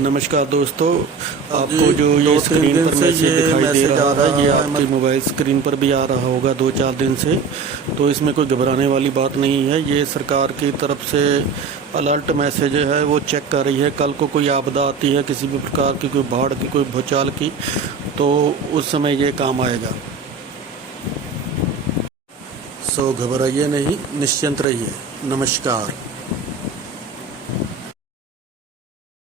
नमस्कार दोस्तों, आपको जो ये स्क्रीन पर मैसेज दिखाई दे रहा है, ये आपकी मोबाइल स्क्रीन पर भी आ रहा होगा 2-4 दिन से। तो इसमें कोई घबराने वाली बात नहीं है। ये सरकार की तरफ से अलर्ट मैसेज है, वो चेक कर रही है। कल को कोई आपदा आती है, किसी भी प्रकार की, कोई बाढ़ की, कोई भूचाल की, तो उस समय ये काम आएगा। सो घबराइए नहीं, निश्चिंत रहिए। नमस्कार।